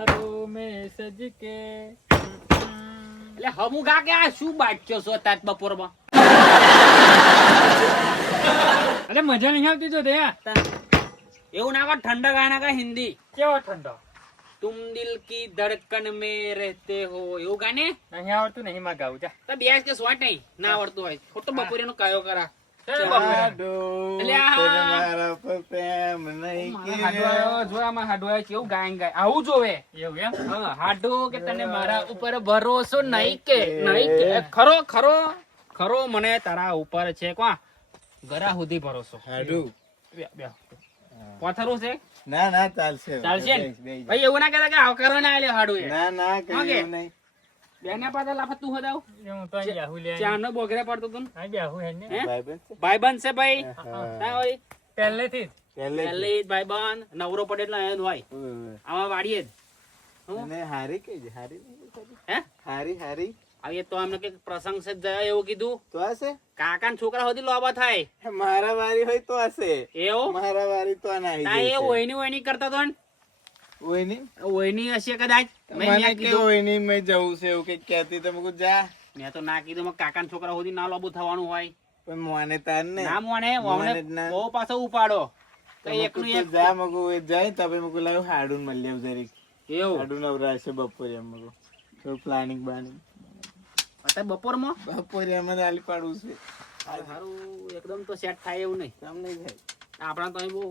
હારો મે સજ કે એટલે હમુ ગા કે આ શું બાટજો છો તાત બપોરમાં? અરે મજા નહીં આવતી તો દયા એવું ના કર, ઠંડા ગાના કા હિન્દી. કેવો ઠંડો तुम दिल की धड़कन में रहते हो એવું ગાને નહીં આવડતું નહીં માં ગાવું જા તો બેસ કે સ્વાટ નહીં ના આવડતું હોય ખોટો બપોરે નો કાયો કરા. આવું જોવે એવું એમ હાડો કે તને મારા ઉપર ભરોસો નહીં કે નહીં કે ખરો ખરો ખરો મને તારા ઉપર છે કો ગરા સુધી ભરોસો. પથરું છે ના ના ચાલશે ચાલશે ને ભાઈ એવું ના કહેતા કે આવ કરો ના આલ્યો હાડું ના ના કઈ નહીં બેને પાછા લાફત તું હદાવ હું તો અહીં બેહું લે ચાનો બોગરે પડતો તું અહીં બેહું હે ને ભાઈબંધ છે ભાઈ ના હોય પહેલેથી જ પહેલે ભાઈબંધ નવરો પડે એટલે અહીંયા જ હોય આમાં વાડીએ જ અને હારી કઈ છે હારી હે હારી હારી હવે તો અમને કે પ્રસંગ છે જાય એવું કીધું તો હશે કાકા છોકરા સુધી લોબા થાય મારા વારી હોય તો હશે એવું મારા વારી તો નહીં ના એ ઓયની કરતા તો ઓયની ઓયની હશે કદાચ મને કે ઓયની મેં જવું છે એવું કઈ કહેતી તો મેં જા મેં તો ના કીધું કાકા છોકરા સુધી ના લોબુ થવાનું હોય પણ મોને તાર ને ના મોને બહુ પાછો ઉપાડો તો એકનું એક જા મગુ જાય તબે મગુ લાવ હાડું મળી લેવ જરીક એવું હાડું નવરાશે બપોરે એમ મગુ તો પ્લાનિંગ બાનિંગ અત્યારે બપોરમાં બપોરે એમ જ આલી પાડવું છે સારું એકદમ તો સેટ થાય એવું નહીં કામ નહીં થાય આપણા તો અહીં બહુ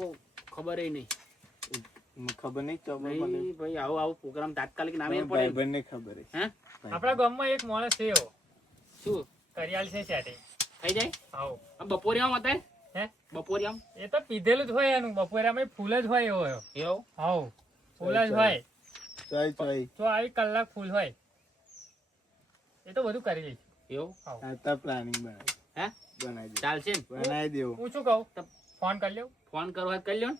ખબર નહીં ખબર નહીં તો ભાઈ આવો પ્રોગ્રામ તાત્કાલિક નામે પડે ભાઈબંધ ને ખબર હે આપણા ગામમાં એક માણસ છે એવો શું કરિયાલ છે સેટિંગ થઈ જાય આવો બપોરે આમ અત્યારે હે બપોરે આમ એ તો પીધેલું જ હોય એનું બપોરામાં ફૂલ જ હોય એવો એવું હાવ ફૂલ જ હોય ચોઈ ચોઈ તો આવી કલાક ફૂલ હોય એ તો બધું કરી લઈશ એવું આ તો પ્લાનિંગ બનાવી હે બનાવી દે ચાલશે ને બનાવી દેવું હું શું કહું ફોન કરી લ્યો ફોન કરો કરી લ્યો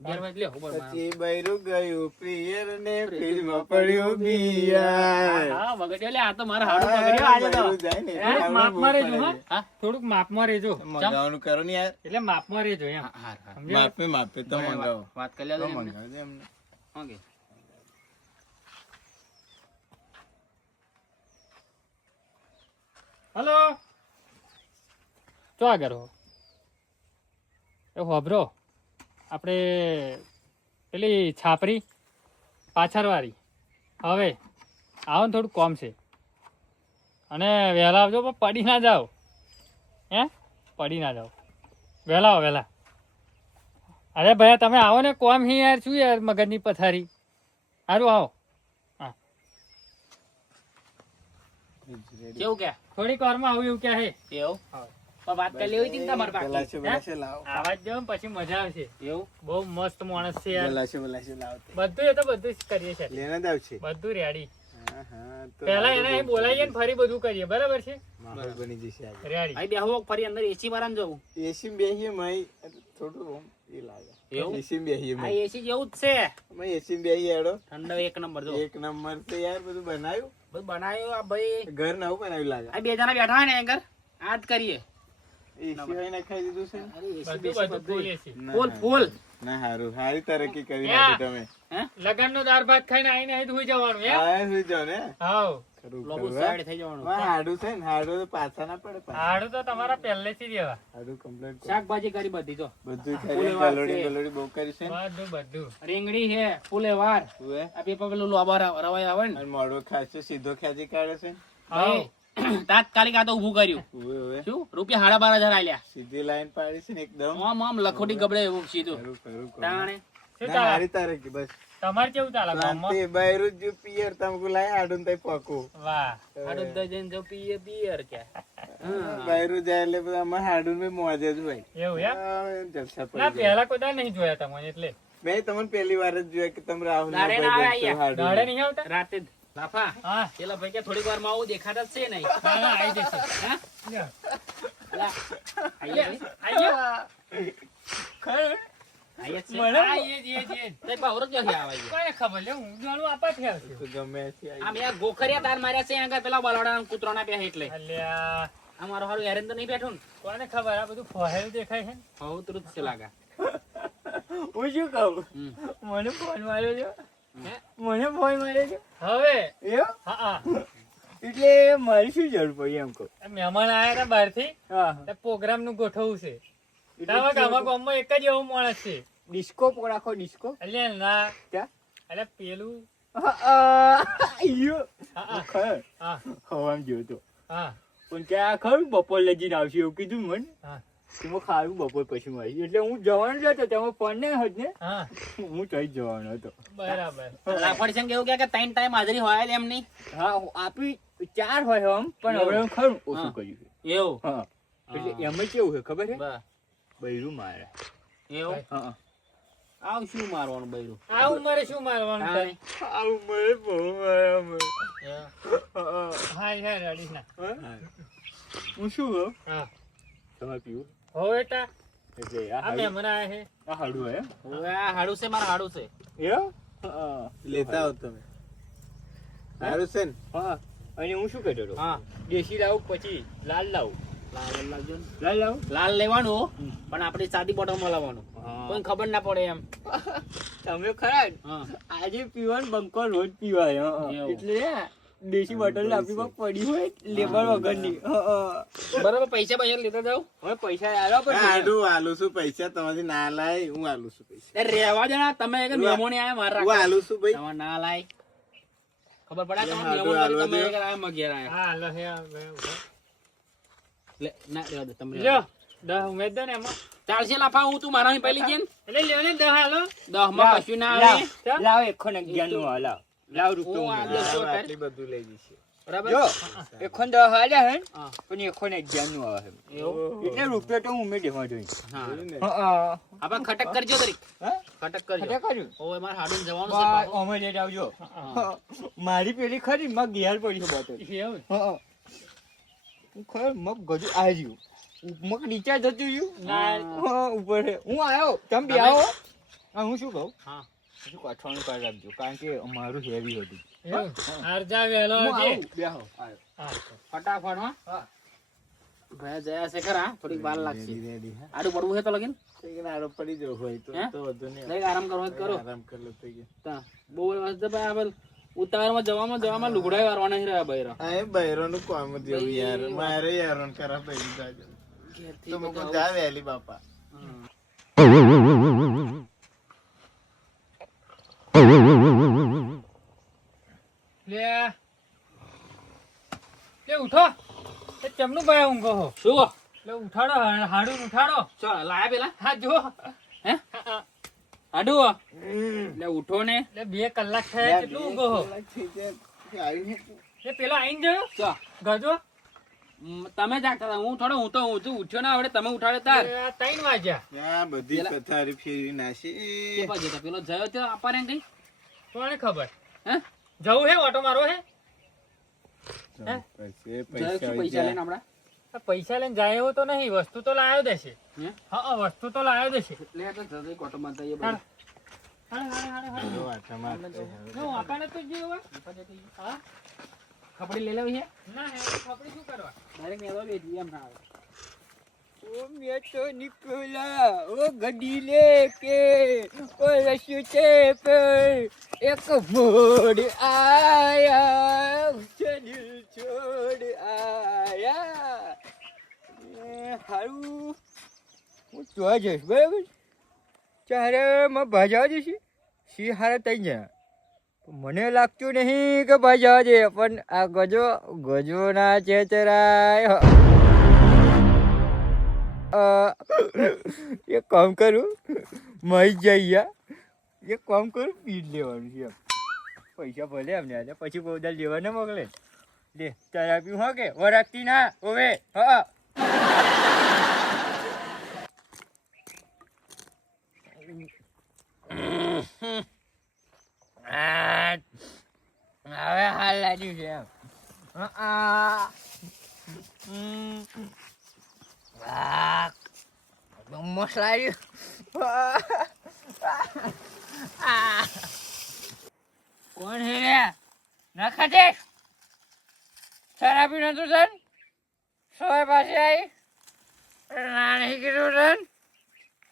ને પછી બૈરું ગયું પિયર ને ફ્રીજમાં પડ્યું બિયાર હા વગડ્યો લે આ તો મારા હાડું પકડ્યો આજે તો જાય ને થોડુંક માપમાં રહેજો હા થોડુંક માપમાં રહેજો મંગાવવાનું કરો ને યાર એટલે માપમાં રહેજો એમ હા માપે માપે તો મંગાવો વાત કરી લે મંગાવો દે એમને ઓકે હલો ચો આગળ હો એ હોભરો આપણે પેલી છાપરી પાછળવાળી હવે આવો ને થોડું કોમ છે અને વહેલા આવજો પણ પડી ના જાઓ હે પડી ના જાઓ વહેલા આવો વહેલા અરે ભૈયા તમે આવો ને કોમ હી યાર શું યાર મગજની પથારી સારું આવો હા કેવું કે થોડીક વારમાં આવું એવું ક્યાં હે એવું પણ વાત કરી લેવી હતી ને તમારે બલાશે બાકી બલાશે લાવો આવાજ દો ને પછી મજા આવશે એવું બહુ મસ્ત માણસ છે યાર બલાશે લાવો બધું એ તો બધું જ કરીએ છીએ લેને જ આવશે બધું રેડી હા હા તો પહેલા એને અહીં બોલાવીએ ને ફરી બધું કરીએ બરાબર છે માહોલ બની જશે આજે રેડી અહીં બેહવો ફરી અંદર એસી વાળામાં જવું એસી બેહીએ મય થોડું એ લાગે એવું? એસી બેહીએ આ મય એસી જેવું જ છે મય એસી બેહીએ એડો ઠંડો એક નંબર જો એક નંબર છે યાર બધું બનાવ્યું બધું બનાવ્યું આ ભાઈ ઘર નવું બનાવ્યું લાગે આ બે જણા બેઠા હોય ને આગળ આ જ કરીએ એસી હોય ને ખાઈ દીધું છે અરે એસી બધું બેસી બધું બધું બોલીએ છીએ ફૂલ ફૂલ ના હારું હારી તરક્કી કરી યા. નાખી તમે હે લગન નો દાળ ભાત ખાઈને આવીને અહીં સુઈ જવાનું એમ હા સુઈ જાઓ ને હાવ ખરું લોબુ ખરું, સાઈડ થઈ જવાનું હા. હાડું છે ને હાડું તો પાછા ના પડે પાછા. હાડું તો તમારા પહેલેથી જ એવા હાડું complete કરો. શાકભાજી કરી બધી જો બધું ફૂલે ખાઈ વાત ગલોડી છે. ગલોડી બહુ કરી છે ને. બધું બધું રીંગણી છે ફૂલે વાર ઉવે. આ પેપર પેલું લોબા રવાય આવે ને અને મોઢું ખાશે સીધો ખેંચી કાઢે છે ભાઈ તાત્કાલિક આ તો ઊભું કર્યું ઉવે ઉવે. શું રૂપિયા 12,500 આલ્યા સીધી લાઈન પાડી છે ને એકદમ આમ આમ લખોટી ગબડે એવું સીધું ખરું ખરું ખરું. તાણે શું ના, ચાલે હારી તરક્કી બસ તમારે કેવું ચાલે ગામમાં શાંતિ બાયરું જ જો પિયર તમકુ લાય હાડું તઈ પકું વાહ આડું દજન જો પીએ પિયર કે બાયરું જાય એટલે બધા અમારે હાડું બી મોજે જ હોય એવું એમ હા, જલસા ના પડી જાય. પહેલા કોઈ દાડે નહીં જોયા તમને એટલે મેં તમને પહેલી વાર જ જોયા કે તમે રાહુલ ના દાડે ના ભાઈ આવ્યા. બનશો હાડું. દાડે નહીં આવતા રાતે જ લાફા હા પેલા ભાઈ કે થોડીક વાર માં આવું દેખાતા જ છે નહીં ના ના આવી જશે હા લ્યો. લા, આઈએ ભાઈ. આઈ ગયો? ખરું? આઈએ જ છે. મને આ એ જ, એ જ, એ જ. તે પાવરો ક્યાંથી આવે છે? કોઈને ખબર લે હું જાણું આપાથી આવશે તો ગમે ત્યાંથી આવી. આ મેં ગોખરિયા તાર માર્યા છે આગળ પેલા બલાડા કૂતરાના બે એટલે અલ્યા આ મારો હારું હેરેન તો નહીં બેઠું ને કોને ખબર આ બધું ફોહેલ દેખાય છે ને? હવ તુરત છે લાગા હું શું કહું હમ. મને ફોન માર્યો છે હે? મને ફોન મારે છે હવે એમ? હા હા એટલે મારી શું જરૂર પડી એમ કહું? મહેમાન આયા હતા બહારથી હા પ્રોગ્રામ નું ગોઠવવું છે એટલે આમાં કેવું? ગામમાં એક જ એવો માણસ છે ડિસ્કો રાખો ડિસ્કો એટલે ના ક્યાં? એટલે પેલું ઈયો. હા ખબર હા હવામ જેવો તો હા પણ ત્યાં ખરું બપોર લગીને આવશે એવું કીધું મને હા હું ખાવું બપોર પછી મારી એટલે હું જવાનો જ હતો તેમાં ફોન નહીં હોત ને હા હું થઈ જ જવાનો હતો બરાબર લાફાડી કેવું કે ત્રણ ટાઈમ હાજરી હોય એમ નહીં હા આપી 4 હોય આમ પણ હવે હું ખરું ઓછું હા. કર્યું છે. એવું હા એટલે હા. એમાં કેવું છે ખબર છે બસ. બૈરું મારે એવું હા આવ શું મારવાનું બૈરું આ ઉંમરે શું મારવાનું હા. થાય? આવું મને બહુ મારા મને. એવું. હા, હા યાર અડીશ ના હા. હું શું કહું હા તમે પીવું હવે તા એટલે આ મહેમાન આયા છે આ હાડું હે હવે આ હાડું છે મારા હાડું છે એમ? હા. લેતા આવો તમે સારું છે ને હા અને હું શું કહેતો હતો હા દેશી લાવું પછી લાલ લાવું લાલ લાવજો ને. લાલ લાવું લાલ લેવાનું પણ આપણી સાદી બોટલમાં લાવવાનું હા. કોઈ ખબર ના પડે એમ તમે ખરા જ. હા આજે પીવાનું બંકો રોજ પીવાય હા. એવું. એટલે દેશી બોટલ આપણી પાસે પડી હોય લેબર વગરની બરાબર પૈસા પૈસા લેતા જાવ હવે પૈસા આલો પણ હાડું આલું છું પૈસા તમારી ના લાય હું આલું છું પૈસા રેવા દેના તમે એક મહેમાની આયા મારા હું આલું છું ભાઈ તમારે ના લાય ખબર પડે એ તમારે હાડું મહેમાન હાલવા તમે દો. એક આયા મગેર આયા હા લો હે હવે લે ના રેવા દે તમે લ્યો 10 ઉમેદ દે ને એમાં ચાલશે લાફા હું તું મારા પહેલી જેમ એટલે લ્યો ને 10 હાલો 10 માં કશું ના આવે લાવ લાવ 111 નું હા, લાવ લાવ રૂપિયો હું આ ઉમેર. દેશો આ અત્યારે. આટલી બધું લઈ જશે બરાબર જો 110 હાલ્યા હે હા પણ 111 નું આવે એવું એટલે રૂપિયો તો હું ઉમેર દેવા જોઈએ હા હા આપણે ખટક કરજો તરીક હા ખટક કરજો ખટા કર્યું ઓય મારે હાડું જવાનું છે પાછું. અમે લેટ આવજો મારી પેલી ખરી મગ ગિયાર પડી છે બોટલ એવું હા હું ખબર મગ ગજુ આવ્યું મગ નીચે જતું રહ્યું ના હા ઉપર છે હું આવ્યો તમે બી આવો હા હું શું કહું હા શું કાઠવાનું કરી રાખજો કારણ કે અમારું હેવી હતું એવું આરજા વેલો હું છે આવું બેહો આવ્યો હા ફટાફટ હા હા ભાઈ જયા છે ખરા થોડીક વાર લાગશે રેડી હા આડું પડવું છે તો લગીન એક આરો પડી જવો હોય હે? તો વધુ નહીં લઈ આરામ કરો કરો આરામ કરી લો તો ગયા તા બહુ વાસ્તે ભાઈ આ ઉતાવળમાં જવામાં લુગડાય વારવાના છે રહ્યા બૈરા આ એ બૈરોનું કામ જ એવું યાર મારે યાર ખરાબ પડી જાય ઘેરથી તો મુકો બતાવો. જા વેલી બાપા હા. લે લે ઉઠો એ ચમનું ભાઈ ઊંઘો હો શું લે ઉઠાડો હાડું ઉઠાડો ચાલ લાયા પેલા હા જો હે હા, આડું એટલે ઉઠો ને લે 2 કલાક થયા કેટલું ઊંઘો હો લે પેલો આઈને ગયો ચા ગજો તમે જાગતા હતા હું થોડો હું તો ઉઠ્યો ના આવડે તમે ઉઠાડે તાર 3 વાગ્યા આ બધી પેલા- પથારી ફેરવી નાખી કે પાછો તો પેલો જયો તો અપારે કઈ કોને ખબર હે જવું હે ઓટો મારો હે પછી જયો શું પૈસા લઈને આપડા આ પૈસા લઈને જાય એવો તો નહીં વસ્તુ તો લાવ્યો દેશે હે હા વસ્તુ તો લાવ્યો દેશે એટલે તો જતો કોટો માં જઈએ હાડ. હાડ. વાટામાં જો આપણને તો જે હોય હા ખપડી લઈ લેવી છે ના હે આપણે શું કરવા ડાયરેક્ટ મેળો બેઠી એમ ના આવે ઓ મેં તો નિકોલા ઓ ગડી લે કે ઓ રસ્યું છે પર એક મોડ આયા ઉસે દિલ છોડ આયા હારું હું જોવા જઈશ બરાબર ચારે માં ભાજવા જઈશ સી હારે થઈ જાય મને લાગતું નહીં કે ભાજવા દે પણ આ ગજો ના ચેતરાય એક કામ કરું મહી જઈએ એક કામ કરું પી જ લેવાનું છે એમ પૈસા ભલે એમને આજે પછી બધા લેવાને મોકલે લે ચાર આપ્યું હા કે વરાગતી ના ઓવે હા હવે હાલ લાગ્યું છે એમ મસાઈ કોણ હે રે નખા દે શરાબી નતું તન સોય પાસે આવી નાની કીધું તન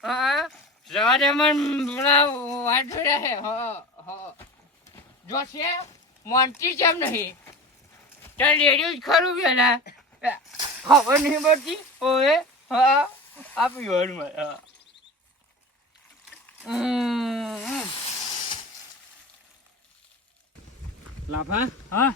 હા જવા દે મન પેલા વાત જોડ્યા છે જોશે મોનતી કેમ નહીં તાર રેડિયો જ ખરું પેલા ખબર નહીં પડતી ઓએ હા આ પીવાનું હા લાફા હા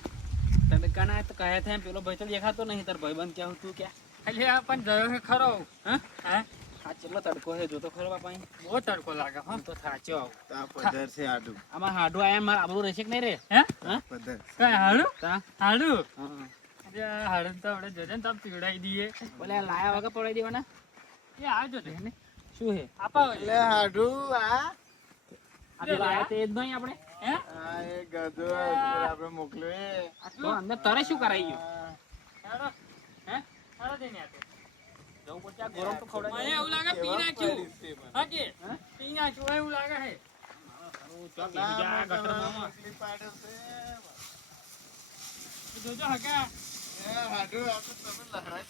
તમે કાના તો કહે છે પેલો ભાઈ તો દેખાતો નહીં તાર ભાઈબંધ ક્યાં તું ક્યાં એટલે આ પણ જોયો છે ખરો હા હા આ ચેટલો તડકો છે જોતો ખરો બાપા અહીં. બહુ તડકો લાગે હા હું તો થાચ્યો આવું. તા પધર છે આડું આમાં હાડું આયા મારે આબરૂ રહેશે કે નહીં રે હે હા પધર કઈ હાડું તા હાડું હા. અરે આ હાડું તો આપણે જોજે ને તો પીવડાવી દઈએ બોલે આ લાયા વગર પડાઈ દેવાના એ આવજો તે શું હે આપાવ એટલે હાડું આ આ તો લાયા તે જ નહીં આપણે હે આ એ ગધો આપણે મોકલ્યો એ તો અંદર તારે શું કરાઈ ગયું હાડો હે હાડો દેને આપે જવું પડશે આ ગરમ તો ખવડાવી મને એવું લાગે પી નાખ્યું હા કે પી નાખ્યું એવું લાગે છે મોકલી પાડ્યો છે જોજો હકા એ હાડું આપણે તમે લહરાય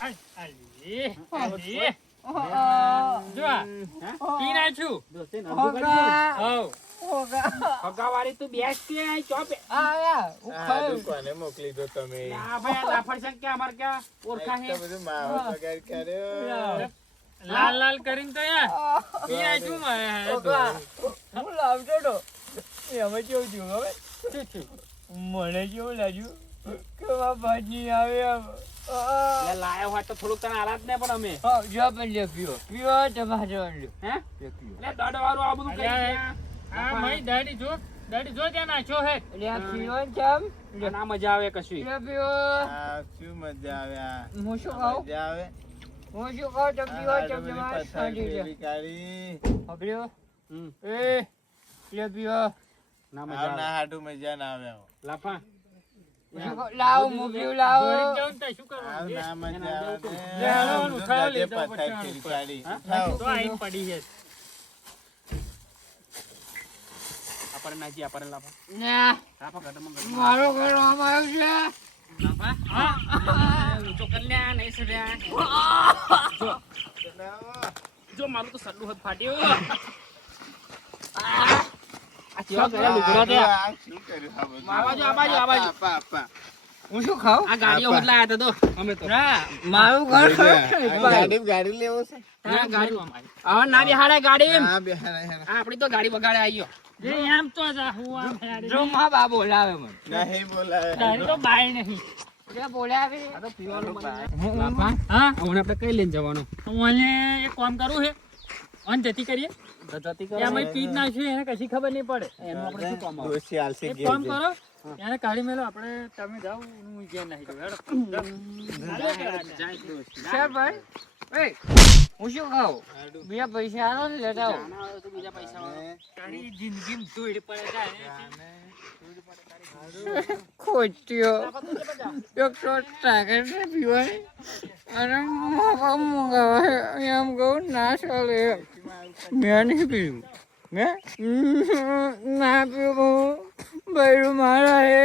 આય આય જો આ પી નાખ્યું દોસ્તે નંદુ કાઢી હવ હગાવાળી તું બેસ કે આ ચોપ હાડું કોને મોકલી દો તમે આ ભાઈ આ લાફડ છે કે અમાર કે ઓળખા હે તો બધું માવો બગાડ કર્યો લાલ લાલ કરીને તો યાર પી નાખ્યું મારે હું લાવતો તો એમાં કેવું થયું હવે મને કેવું લાગ્યું કે આ ભાજી આવે એમ એટલે લાયો હોય તો થોડુંક તને આલાત ને પણ અમે હા જો પણ લે પીવો પીવો તમારે લ્યો હે પીવો એટલે દડવાળું આ બધું કરી અલ્યા, હા મય દાડી જો ત્યાં નાખ્યો હે એટલે આ પીવો ને ચમ ગયા ના મજા આવે કશું લે પીવો આ શું મજા આવે આ હું શું ખાઉં મજા આવે હું શું ખાઉં તમે પીવો આ ચમ બધી તમારે પથારી શાંતિ છે પેલી કાઢી. હબળ્યો હમ એ લે પીવો ના મજા આવ આવે ના હાડું મજા ના આવે આવ. લાફા શું ખાઉં? લાવો મૂક્યું લાવો દોરી જાઉં ને તો શું આવ કરવાનું ના મજા આવે લે, હાલો, બધું ઉઠાવો, ગાદે લઈ જાઓ, પથારી પછી પેલી કાઢી. હા? ઉઠાવો. તો આઈને પડી છે આપણે નાજી આપણે લાફા ના લાફા ગટમાં ગટમાં મારો કરવામાં આવ્યો છે લાફા હા ઊંચો કલ્યા નહીં સડ્યા જો જો મારું તો સડું હાથ ફાટ્યો આ કેવા ગયા લુગડા તે આ શું કર્યું આ બધું? આ બાજુ, આ બાજુ, આ બાજુ. આપા, આપા. હું શું ખાઉં આ ગાડીઓ હોત લાયા હતા તો અમે તો ના મારું ઘર ગાડી લેવો છે હા ગાડી હવે ના બેહાડે ગાડી હા બેહાડા, બેહાડા. આપડી તો ગાડી બગાડે આવ્યો જે આમ તો જા હું આમ હેડી જો માં બા બોલાવે મને નહીં બોલાવે તારી તો બાય નહીં જે બોલાવે આ તો પીવાનું મને હું- લાફા હા હવે આપણે કઈ લઈને જવાનું મને એક કામ કરવું છે અન જતી કરીએ તો જતી કરો એમાં પીજ નાખ્યું એને કશી ખબર નહીં પડે એનું આપણે શું કામ આવે ડોશી આલસી એક ઘેર કામ જઈ. કરો એને કાઢી મેલો આપણે તમે જાઓ હું ઘેર નાખી દઉં હેડો જાય દોસ્ત. સર ભાઈ એ હું શું ખાઉં બીજા પૈસા આલો ને લેતા આવો જાના હોય તો બીજા પૈસા વાળો. તારી જિંદગી ધૂળ પડે જાય ખોટ્યો લાફા તું કે બધા? એક તો તાકાત ને પીવાની અને મોકા મંગાવે એમ કહું ના ચાલે એમ મેં નહીં પીવું મેં ના પીવું બૈરું મારા એ